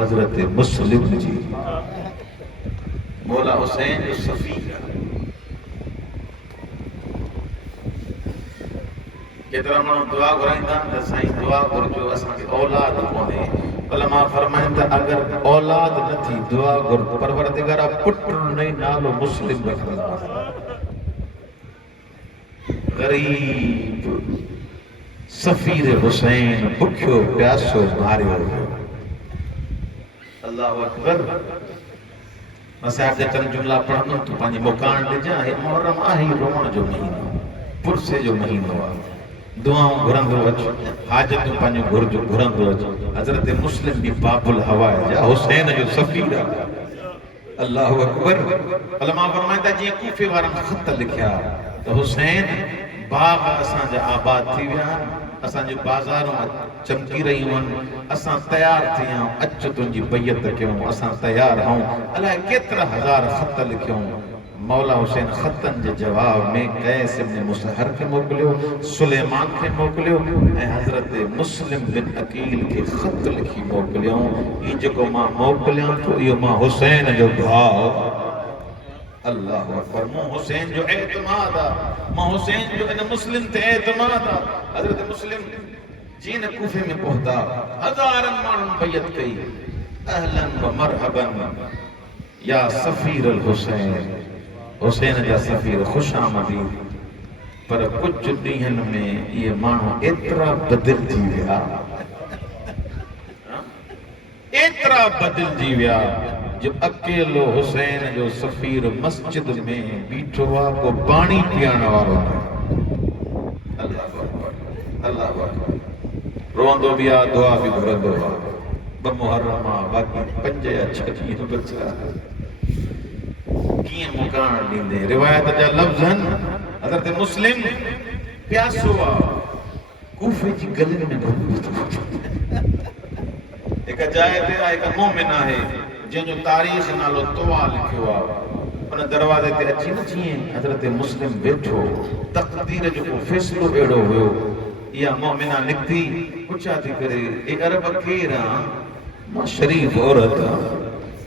हजरत मुस्लिम जी मौला हुसैन जो सफ़ी केतिरा माण्हू दुआ घुराईंदा त साईं दुआ घुरजो असांखे औलाद कोन्हे। उलमा फरमाइनि त अगरि औलाद नथी दुआ घुर परवरदिगारा पुट नई नालो मुस्लिम रखंदा। गरीब सफ़ीर हुसैन बुखियो प्यासो मारियो। अल्लाहु अकबर। मसाहिब जा चंद जुमला पढ़ंदुमि तूं पंहिंजी मुकान ॾिजां। हे मुहर्रम आहे रोअण जो महीनो, पुरसे जो महीनो आहे। दुआऊं घुरंदो अच, हाजतूं पंहिंजूं घुरंदो अच। हज़रत मुस्लिम बि बाबुल हवा जा हुसैन जो सफ़ीर आहे। अल्लाहु अकबर। उलमा फरमाइनि था जीअं कूफे वारनि ख़त लिखिया त हुसैन बाग असांजा आबाद थी विया आहिनि, असांजी बाज़ारूं चमकी रहियूं आहिनि, असां तयार थी विया आहियूं, अच तुंहिंजी बैयत कयूं, असां तयार आहियूं। अलाए केतिरा हज़ार ख़त लिखियूं। मौला हुसैन ख़तनि जे जवाब में कैस इब्न मुसहर खे मोकिलियो, सुलेमान खे मोकिलियो ऐं हज़रत मुस्लिम बिन अकील खे ख़त लिखी मोकिलियो। ही जेको मां मोकिलियां थो इहो मां हुसैन जो भाउ। अल्लाहु अकबर। मां हुसैन जो एतमाद आहे, मां हुसैन जो इन मुस्लिम ते एतमाद आहे। हज़रत मुस्लिम जीअं न कूफे में पहुता, हज़ारनि माण्हुनि बैयत कई। अहलन व मरहबन या सफ़ीर अल हुसैन, हुसैन जा सफ़ीर ख़ुश आमदीद। पर कुछ ॾींहंनि में इहे माण्हू एतिरा बदिलजी विया, एतिरा बदिलजी विया जो अकेलो हुसैन जो सफ़ीर मस्जिद में बीठो आहे, को पाणी पीअण वारो न। अल्लाहु अकबर, अल्लाहु अकबर। रोंदो भी आ, दुआ भी घुरंदो आ। ब मुहर्रम आ, बाक़ी 5 या 6 ॾींहं बचा। कीअं मुकान ॾींदे? रिवायत जा लफ़्ज़ आहिनि, हज़रत मुस्लिम प्यासो आ, कूफे जी गलियुनि में घुमंदो। हिक जाइ ते आहे, हिक मोमिन आहे जंहिंजो तारीख़ नालो तुवा लिखियो आहे। उन दरवाज़े ते अची न जीअं हज़रत मुस्लिम वेठो, तक़दीर जो को फ़ैसिलो अहिड़ो हुयो। इहा मोमिना निकिती, पुछा थी करे, ए अरब केरु आहे? मां शरीफ़ औरत आहियां,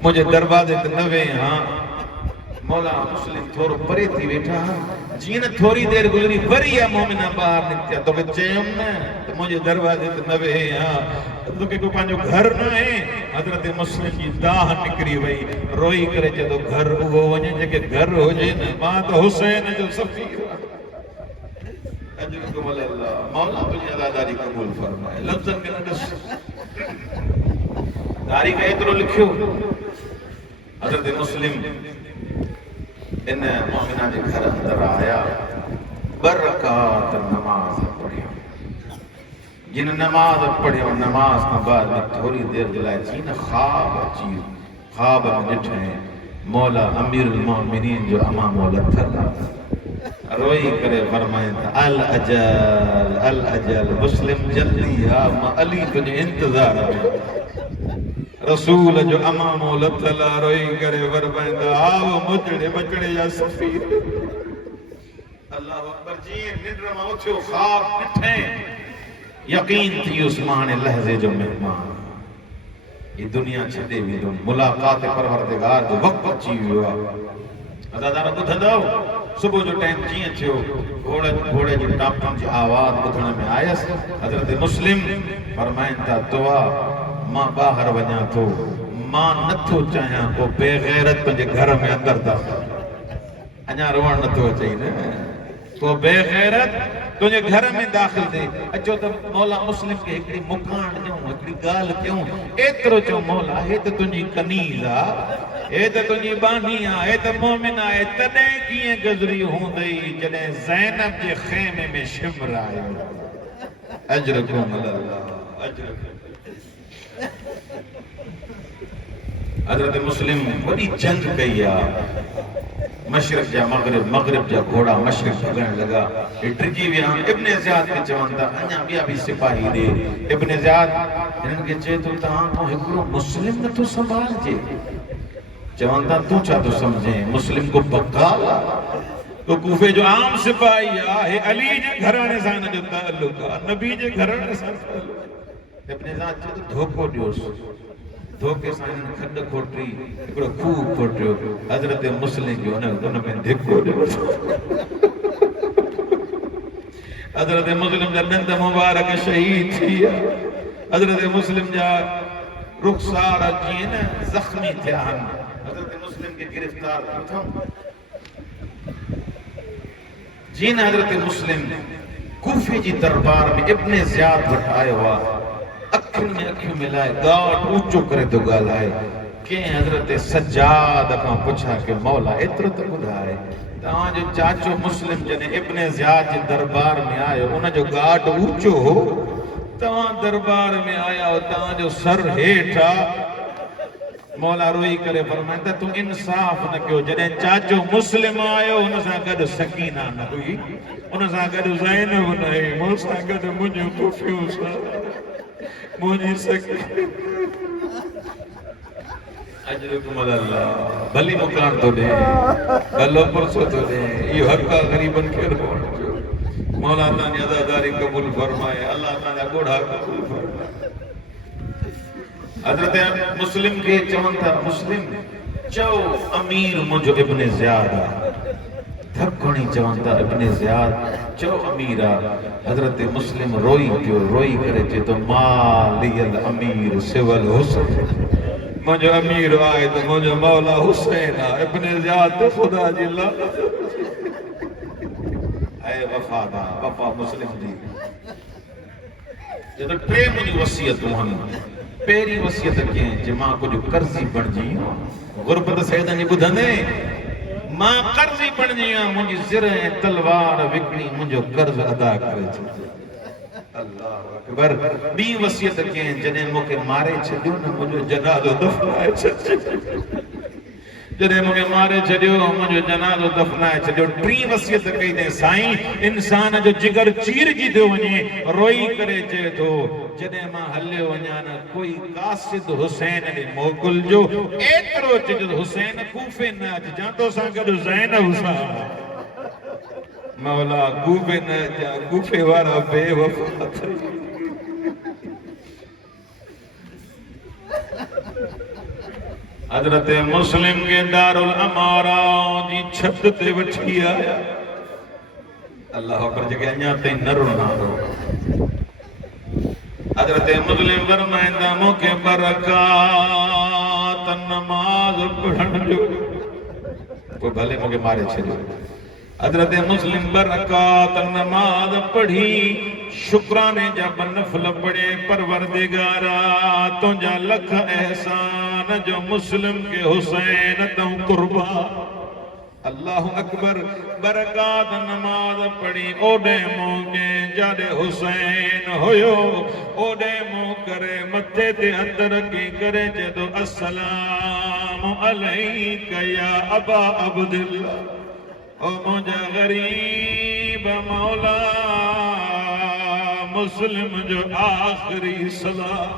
मुंहिंजे दरवाज़े ते न वेह। हां मौला मुस्लिम थोरो परे थी वेठा। जीअं न थोरी देरि गुज़री वरी इहा मोमिना ॿाहिरि निकिती। तोखे चयुमि न त मुंहिंजे दरवाज़े ते न वेह। हां तोखे को पंहिंजो घर न आहे? हज़रत मुस्लिम जी दाह निकिरी वई, रोई करे चए थो घर उहो वञे जेके घर हुजे न, मां त हुसैन जो सफ़ीर आहियां। मौला तुंहिंजी अदादारी क़बूल फरमाए। लफ़्ज़नि में न ॾिस, तारीख़ एतिरो लिखियो। हज़रत मुस्लिम इन मोमिना जे घर अंदर आया, 2 रकात नमाज़ पढ़ियो। जिन नमाज़ पढ़ियो, नमाज़ खां बाद थोरी देरि जे लाइ जीअं न ख़्वाब अची वियो। ख़्वाब में ॾिठईं मौला अमीरुल मोमिनीन जो अमामो लथल आहे। रोई करे फरमाइनि था अल अजल मुस्लिम जल्दी आ, मां अली तुंहिंजे इंतज़ार में। रसूल जो अमामो लथल आहे। रोई करे फरमाइनि था आव मुजड़े बचड़े जा सफ़ीर। अल्लाहु अकबर। जीअं निंड मां उथियो, ख़्वाब ॾिठईं, यकीन थी वियुसि मां हाणे लहज़े जो महिमान, ये दुनिया छॾे वेंदुमि, मुलाक़ात परवरदिगार जो वक़्तु अची वियो आहे। अदादार ॿुधंदव, सुबुह जो टाइम जीअं थियो, घोड़े जी टापनि जी आवाज़ ॿुधण में आयसि। हज़रत मुस्लिम फरमाइनि था तुआ मां ॿाहिरि वञा थो, मां नथो चाहियां को बेग़ैरत पंहिंजे घर में अंदरि दाख़िल। अञा रोअण नथो अचई न, को बेग़ैरत तुंहिंजे घर में दाख़िल थिए। अचो त मौला मुस्लिम खे हिकिड़ी मुकान ॾियूं, हिकिड़ी ॻाल्हि कयूं। एतिरो चओ मौला, हे त तुंहिंजी कनीज़ आहे, हे त तुंहिंजी बानी आहे, हे त मोमिन आहे। तॾहिं कीअं गुज़री हूंदई जॾहिं ज़ैनब जे ख़ैमे में शिमर आयो। अजरकुम अल्लाह, अजरकुम। हज़रत मुस्लिम वॾी जंग कई आहे। मशरिक़ जा मग़रिब, मग़रिब जा घोड़ा मशरिक़ भॻण लॻा, हे डिॼी विया। इब्न ज़ियाद खे चवनि था अञा ॿिया बि सिपाही ॾे। इब्न ज़ियाद हिननि खे चए थो तव्हां खां हिकिड़ो मुस्लिम नथो संभालजे? चवनि था तूं छा थो सम्झे, मुस्लिम को बकाल आहे, तो कूफे जो आम सिपाही आहे। हे अली जे घराणे सां हिन जो ताल्लुक़ आहे, नबी जे घराणे सां ताल्लुक़ आहे। इब्न ज़ियाद चए थो धोखो ॾियोसि, धोखे सां हिननि खॾ खोटी हिकिड़ो खूह खोटियो हज़रत मुस्लिम जो उन में धिको ॾिनो हज़रत मुस्लिम जा ॾंद मुबारक शहीद थी विया हज़रत मुस्लिम जा रुखसार जीअं न ज़ख़्मी थिया आहिनि हज़रत मुस्लिम खे गिरफ़्तार कयो अथऊं जीअं न हज़रत मुस्लिम कूफे जी दरबार में इब्न ज़ियाद वटि आयो आहे अखियुनि में अखियूं मिलाए ॻाढ़ ऊचो करे थो ॻाल्हाए कंहिं हज़रत सज्जाद खां पुछा कि मौला एतिरो त ॿुधाए तव्हांजो चाचो मुस्लिम जॾहिं इब्न ज़ियाद जे दरबार में आयो उनजो ॻाढ़ ऊचो हो तव्हां दरबार में आया हो तव्हांजो सर हेठि आहे मौला रोई करे फरमाईंदा तूं इंसाफ़ न कयो जॾहिं चाचो मुस्लिम आयो हुन सां गॾु सकीना न हुई हुन सां गॾु ज़ैनब न हुई मूं सां गॾु मुंहिंजूं पुफियूं सां मुंहिंजी सकी अजरुकुम अल्लाह भली मुकान तो दे भलो परसो तो दे इहो हक़ आहे ग़रीबनि खे रोअण जो मौला तांजी अज़ादारी क़बूल फरमाए अल्लाह तांजा ॻोढ़ा क़बूल फरमाए हज़रत मुस्लिम के चवन था मुस्लिम चो अमीर मुझो इब्न ज़ियाद धक्कणी चवन था इब्न ज़ियाद चो अमीर हज़रत मुस्लिम रोई पियो रोई करे चे तो मालियल अमीर सिवल हुसैन मुझो अमीर आए तो मुझो मौला हुसैन इब्न ज़ियाद तो खुदा जी लानत है वफादा वफा मुस्लिम जी जब टे मुझी वसीयत हुन पेरी वसीयत के जे मां कुछ कर्जी बणजी गुरबत सैदन जी बुधंदे मां कर्जी बणजी मुझी सिर ऐं तलवार विकणी मुझो कर्ज अदा करे छो अल्लाह अकबर बी वसीयत के जने मोके मारे छडियो न मुझो जनाज़ो दफनाए छडियो जने मोके मारे छडियो मुझो जनाज़ो दफनाए छडियो टी वसीयत कई दे साईं इंसान जो जिगर चीर जी थो वने रोई करे चे थो जने मां हलियो वञा न कोई कासिद हुसैन ने मोकुल जो एतरो च हुसैन कूफे न अच जातो सां गॾु ज़ैनब सां मौला कूफे न जा कूफे वारा बेवफा थई हज़रत मुस्लिम के दारुल अमारा जी छत ते वठी आया अल्लाह पर जगह अञा ताईं न रुना हो हज़रत मुस्लिम फरमाइंदा मूंखे बरकात नमाज पढ़ण जो कोई भले मूंखे मारे छॾियो हज़रत मुस्लिम बरकात नमाज पढ़ी शुक्राने जा नफल पढ़े परवरदिगारा तुंहिंजा लख एहसान जो मुस्लिम के हुसैन तूं कुर्बान अल्लाह अकबर बरकात नमाज पढ़ी ओडे मोगे जादे हुसैन होयो ओडे मो करे मथे ते हथ रखी करे जदो अस्सलाम अलैका या अबा अब्दुल्लाह ओ मुझा गरीब मौला मुस्लिम जो आखिरी सलाम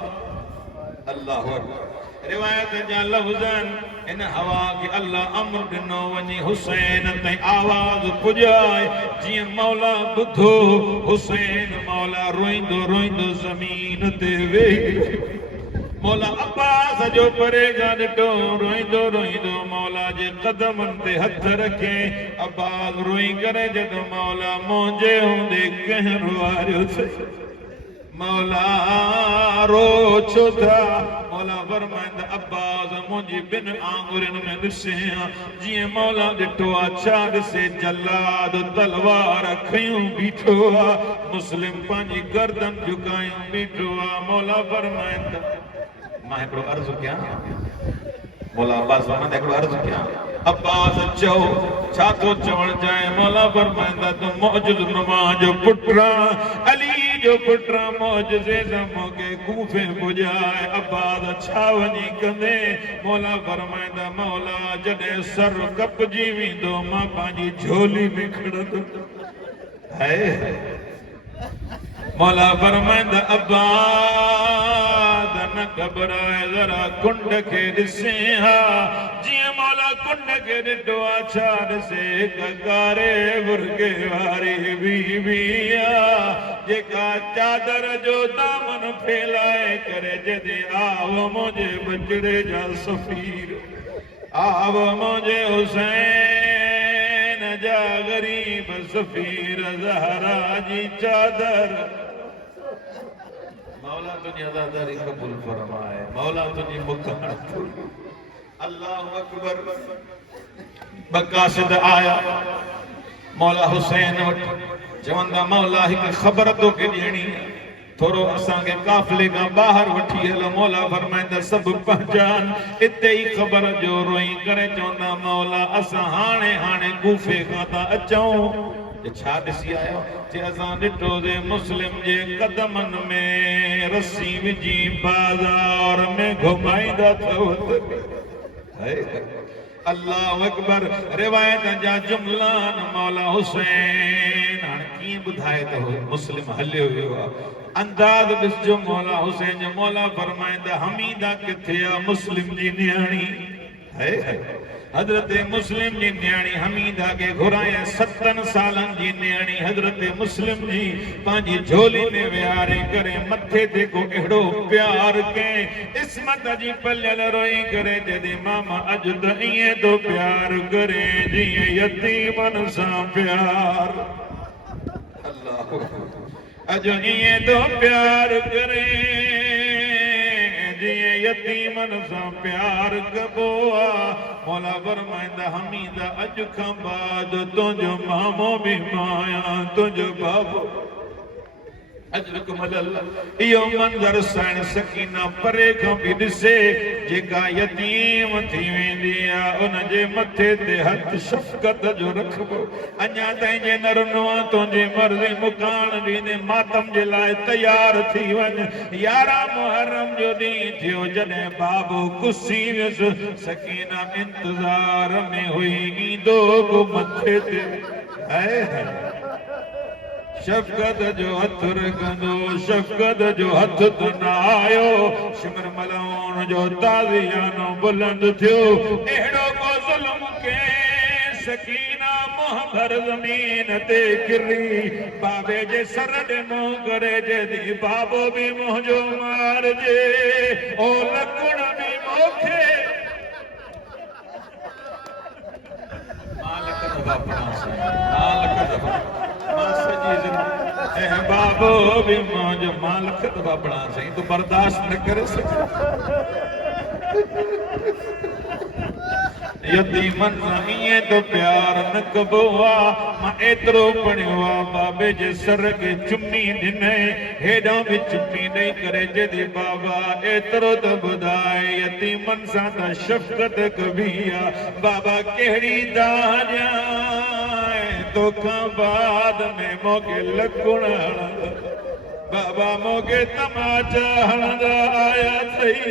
अल्लाह अकबर रिवायत जा लफ्ज़न इन हवा के अल्लाह अमर दिनो वनी हुसैन ते आवाज पुजाए जी मौला बुधो हुसैन मौला रोइंदो रोइंदो जमीन ते वेही मौला अब्बास जो परेगा ॾिठो रोइंदो रोइंदो मौला जे कदमन ते हथ रखे अब्बास रोई करे जदो मौला मुंहिंजे हूंदे कंहिं रुआरियो मौला रो छो था मौला फरमाइंदा अब्बास मुंहिंजी बिन आंगुरनि में ॾिसे जीअं मौला ॾिठो आहे छा ॾिसे जल्लाद तलवार खयूं बीठो आहे मुस्लिम पंहिंजी गर्दन झुकायूं बीठो आहे मौला फरमाइंदा मां हिकिड़ो अर्ज़ु कयां मौला अब्बास फरमाइंदा हिकिड़ो अर्ज़ु कयां अब्बास चओ छा थो चवण चाहे मौला फरमाइंदा तूं मौजूद नुमा जो पुटरा अली जो पुटरा मौजूदे मोके कूफे पुजाए अब्बास छा वञी कंदे मौला फरमाइंदा मौला जॾहिं सर कपजी वेंदो मां पंहिंजी झोली में खणंदो है मौला फरमाइंदा अब्बाद न घबराए जरा कुंड के ॾिसे हा जीअं मौला कुंड के ॾिठो आहे छा ॾिसे कारे बुर्गे वारी बीबी जेका चादर जो दामन फैलाए करे जॾहिं आव मुंहिंजे बचड़े जा सफ़ीर आव मुंहिंजे हुसैन जा ग़रीब सफ़ीर ज़हरा जी चादर मौला तुझी अदादारी कबूल फरमाए मौला तुझी मुकान अल्लाह अकबर बकासिद आया मौला हुसैन वटि चवंदा मौला हिकु ख़बर तोखे ॾियणी थोरो असांखे काफ़िले खां ॿाहिरि वठी हलो मौला फरमाईंदा सभु पहचान हिते ई ख़बर जो रोई करे चवंदा मौला असां हाणे हाणे कूफे खां था अचूं छा ॾिसी आयो जे असां ॾिठोसीं मुस्लिम जे कदमनि में रस्सी विझी बाज़ार में घुमाईंदा अथव अल्लाह अकबर रिवायत जा जुमला मौला हुसैन हाणे कीअं ॿुधाए त मुस्लिम हलियो वियो आहे अंदाज़ ॾिसजो मौला हुसैन जो मौला फरमाईंदा हमीदा किथे आहे मुस्लिम जी न्याणी है हज़रत मुस्लिम जी न्याणी हमीदा के घुराए 7 सालनि जी न्याणी हज़रत मुस्लिम जी पंहिंजी झोली में विहारे करे मथे ते को अहिड़ो प्यार कई इस्मत जी पलियल रोई करे जॾहिं मामा अॼु त ईअं थो प्यार करे जीअं यतीमनि सां प्यार अल्लाह अॼु ईअं थो प्यार करे जीअं यतीमनि सां प्यार कबो आहे मौला फरमाईंदा हमीदा अॼु खां बाद तुंहिंजो मामो बि माया तुंहिंजो बाबो इहो मंज़र साईं सकीना परे खां बि ॾिसे जेका यतीम थी वेंदी आहे उनजे मथे ते हथ शफ़क़त जो रखबो अञा ताईं जे न रुनो आहे तुंहिंजी मर्ज़ी मुकान ॾींदे मातम जे लाइ तयार थी वञ 11 मुहर्रम जो ॾींहुं थियो जॾहिं बाबू कुसी वियुसि सकीना इंतज़ार में हुई ईंदो को मथे ते शफ़क़त जो हथ रखंदो शफ़क़त जो हथ त न आयो शिमर मलाउण जो ताज़ियानो बुलंद थियो अहिड़ो को ज़ुल्म के सकीना मुंह भर ज़मीन ते किरी बाबे जे सर ॾे मुंह करे जॾहिं बाबो बि मुंहिंजो मारजे ओ लकुण बि मूंखे मालिक दफ़ा मालिक दफ़ा बाबो भी मुझे मालिक दफ़ा बणा सही तू बर्दाश्त न करे सके यतीमन सां ईअं तो प्यार न कबो आहे मां एतिरो पढ़ियो आहे बाबे जे सर खे चुमी ॾिनई हेॾां बि चुमी ॾेई करे जॾहिं बाबा एतिरो त ॿुधाए यतीमन सां त शफ़क़त कबी आहे बाबा कहिड़ी दाह तोखां बाद में मोके लकुण बाबा मोके तमाचा हणंदा आया अथई